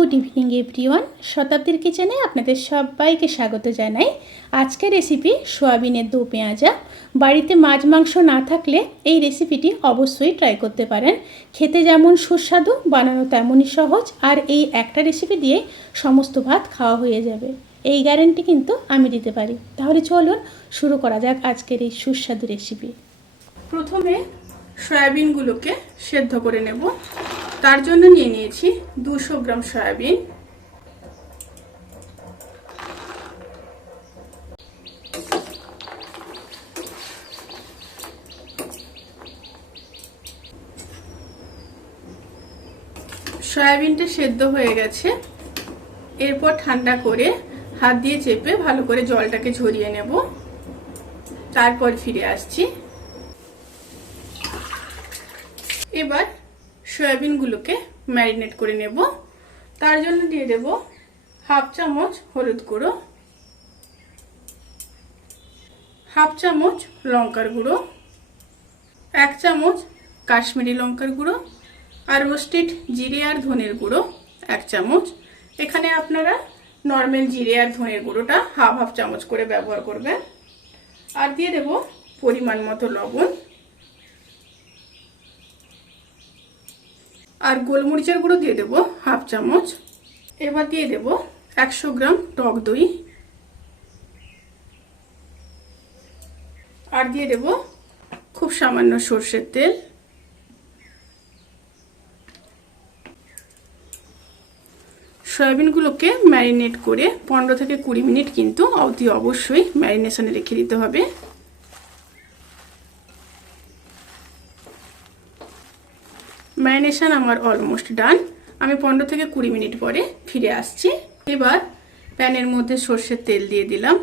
Good evening everyone. শতাব্দীর কিচেনে আপনাদের সবাইকে স্বাগত জানাই। আজকের রেসিপি সোয়াবিনের দো পেঁয়াজা। বাড়িতে মাছ মাংস না থাকলে এই রেসিপিটি অবশ্যই ট্রাই করতে পারেন। খেতে যেমন সুস্বাদু, বানানো তেমনই সহজ, আর এই একটা রেসিপি দিয়ে সমস্ত ভাত খাওয়া হয়ে যাবে, এই গ্যারেন্টি কিন্তু আমি দিতে পারি। তাহলে চলুন শুরু করা যাক আজকের এই সুস্বাদু রেসিপি। প্রথমে সয়াবিনগুলোকে সেদ্ধ করে নেব। তার জন্য নিয়ে নিয়েছি 200 গ্রাম সয়াবিন। সয়াবিনটা সেদ্ধ হয়ে গেছে। এরপর ঠান্ডা করে হাত দিয়ে চেপে ভালো করে জলটাকে ঝরিয়ে নেব। তারপর ফিরে আসছি। এবার সয়াবিনগুলোকে ম্যারিনেট করে নেব। তার জন্য দিয়ে দেব হাফ চামচ হলুদ গুঁড়ো, হাফ চামচ লঙ্কার গুঁড়ো, 1 চামচ কাশ্মীরি লঙ্কার গুঁড়ো, আর রোস্টেড জিরে আর ধনের গুঁড়ো 1 চামচ। এখানে আপনারা নর্মাল জিরে আর ধনের গুঁড়োটা হাফ হাফ চামচ করে ব্যবহার করবেন। আর দিয়ে দেব পরিমাণ মতো লবণ, আর গোলমরিচের গুঁড়ো দিয়ে দেব হাফ চামচ। এবার দিয়ে দেব 100 গ্রাম টক দই, আর দিয়ে দেব খুব সামান্য সরষের তেল। সয়াবিনগুলোকে ম্যারিনেট করে 15 থেকে 20 মিনিট কিন্তু অতি অবশ্যই ম্যারিনেশনে রেখে দিতে হবে। ম্যারিনেশন আমার অলমোস্ট ডান। আমি 15 থেকে 20 মিনিট পরে ফিরে আসছি। এবার প্যানের মধ্যে সর্ষের তেল দিয়ে দিলাম।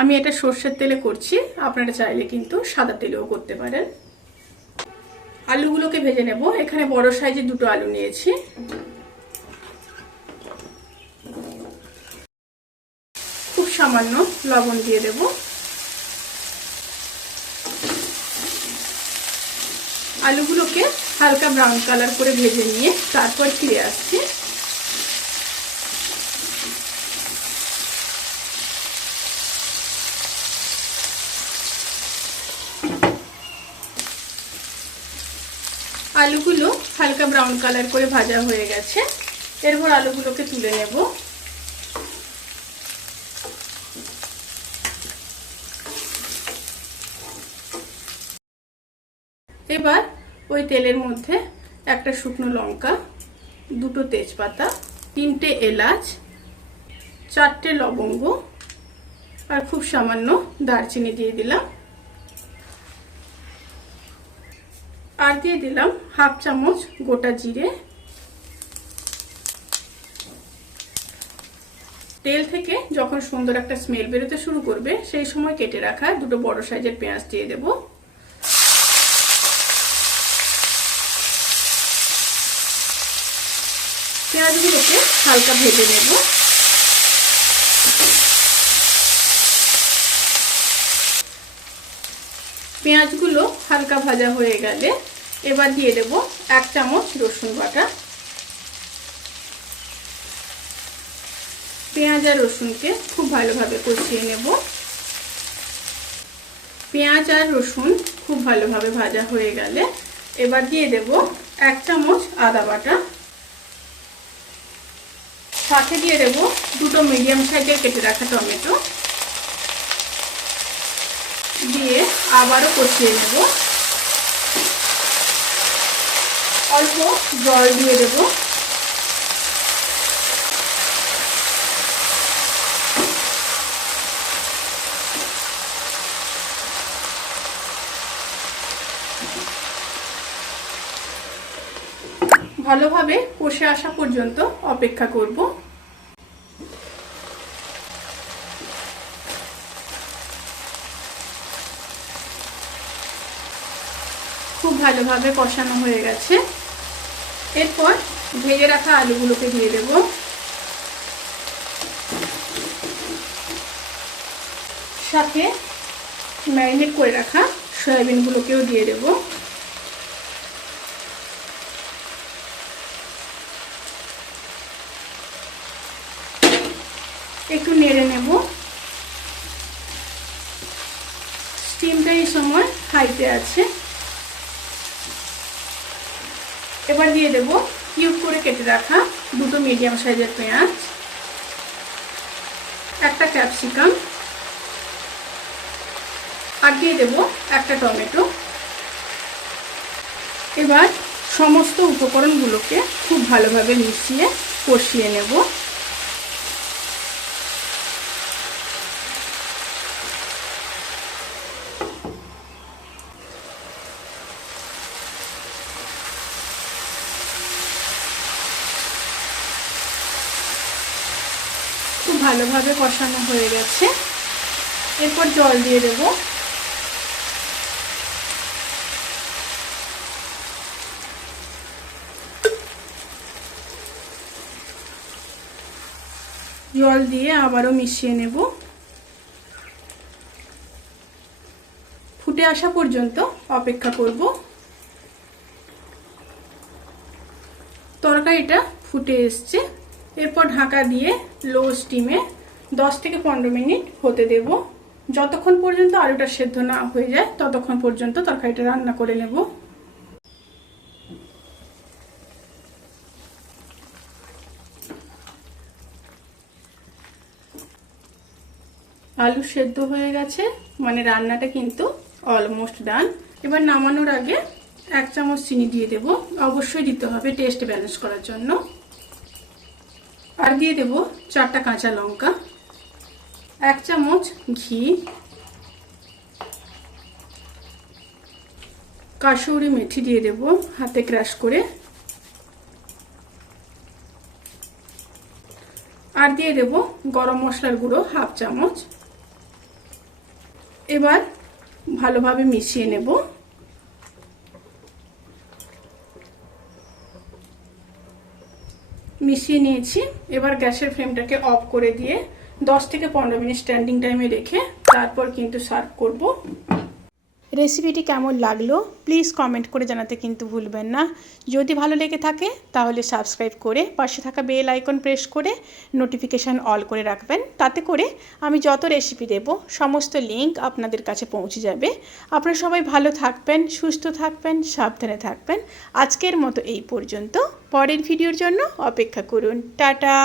আমি এটা সর্ষের তেলে করছি, আপনারা চাইলে কিন্তু সাদা তেলেও করতে পারেন। আলুগুলোকে ভেজে নেব। এখানে বড় সাইজের 2টো আলু নিয়েছি। খুব সামান্য লবণ দিয়ে দেব। আলুগুলোকে হালকা ব্রাউন কালার করে ভেজে নিয়ে তারপর ফিরে আসছি। আলুগুলো হালকা ব্রাউন কালার করে ভাজা হয়ে গেছে। এরপর আলুগুলোকে তুলে নেব। এবার ওই তেলের মধ্যে একটা শুকনো লঙ্কা, 2টো তেজপাতা, 3টে এলাচ, 4টে লবঙ্গ, আর খুব সামান্য দারচিনি দিয়ে দিলাম। আর দিয়ে দিলাম হাফ চামচ গোটা জিরে। তেল থেকে যখন সুন্দর একটা স্মেল বেরোতে শুরু করবে, সেই সময় কেটে রাখা 2টো বড় সাইজের পেঁয়াজ দিয়ে দেব। পেঁয়াজগুলোকে হালকা ভেজে নেব। পেঁয়াজগুলো হালকা ভাজা হয়ে গেলে এবার দিয়ে দেব 1 চামচ রসুন বাটা। পেঁয়াজ আর রসুনকে খুব ভালোভাবে কষিয়ে নেব। পেঁয়াজ আর রসুন খুব ভালোভাবে ভাজা হয়ে গেলে এবার দিয়ে দেব 1 চামচ আদা বাটা। সাথে দিয়ে দেব 2টো মিডিয়াম সাইজের কেটে রাখা টমেটো দিয়ে আবারও কষিয়ে নেব। অল্প জল দিয়ে দেব। ভালোভাবে কষে আসা পর্যন্ত অপেক্ষা করব। খুব ভালোভাবে কষানো হয়ে গেছে। এরপর ভেজে রাখা আলুগুলোকে দিয়ে দেব। সাথে ম্যারিনেট করে রাখা সয়াবিনগুলোকেও দিয়ে দেব। একটু নেড়ে নেব। স্টিমটা এই সময় হাইতে আছে। এবার দিয়ে দেব কিউব করে কেটে রাখা দুটো মিডিয়াম সাইজের পেঁয়াজ, একটা ক্যাপসিকাম, আর দিয়ে দেব একটা টমেটো। এবার সমস্ত উপকরণগুলোকে খুব ভালোভাবে মিশিয়ে কষিয়ে নেব। খুব ভালোভাবে কষানো হয়ে গেছে। এরপর জল দিয়ে দেব। জল দিয়ে আবারও মিশিয়ে নেব। ফুটে আসা পর্যন্ত অপেক্ষা করব। তরকারিটা ফুটে এসছে। এরপর ঢাকা দিয়ে লো স্টিমে 10 থেকে 15 মিনিট হতে দেব। যতক্ষণ পর্যন্ত আলুটা সেদ্ধ না হয়ে যায় ততক্ষণ পর্যন্ত তরকারিটা রান্না করে নেব। আলু সেদ্ধ হয়ে গেছে, মানে রান্নাটা কিন্তু অলমোস্ট ডান। এবার নামানোর আগে 1 চামচ চিনি দিয়ে দেব। অবশ্যই দিতে হবে টেস্ট ব্যালেন্স করার জন্য। আর দিয়ে দেব 4টা কাঁচা লঙ্কা, 1 চামচ ঘি, কাসুরি মেথি দিয়ে দেব হাতে ক্রাশ করে, আর দিয়ে দেব গরম মশলার গুঁড়ো 1/2 চামচ। এবার ভালোভাবে মিশিয়ে নেব। মিশিয়ে নিয়েছি। এবার গ্যাসের ফ্লেমটাকে অফ করে দিয়ে 10 থেকে 15 মিনিট স্ট্যান্ডিং টাইমে রেখে তারপর কিন্তু সার্ভ করব। রেসিপিটি কেমন লাগলো প্লিজ কমেন্ট করে জানাতে কিন্তু ভুলবেন না। যদি ভালো লেগে থাকে তাহলে সাবস্ক্রাইব করে পাশে থাকা বেল আইকন প্রেস করে নোটিফিকেশান অল করে রাখবেন। তাতে করে আমি যত রেসিপি দেব সমস্ত লিঙ্ক আপনাদের কাছে পৌঁছে যাবে। আপনারা সবাই ভালো থাকবেন, সুস্থ থাকবেন, সাবধানে থাকবেন। আজকের মতো এই পর্যন্ত। পরের ভিডিওর জন্য অপেক্ষা করুন। টাটা।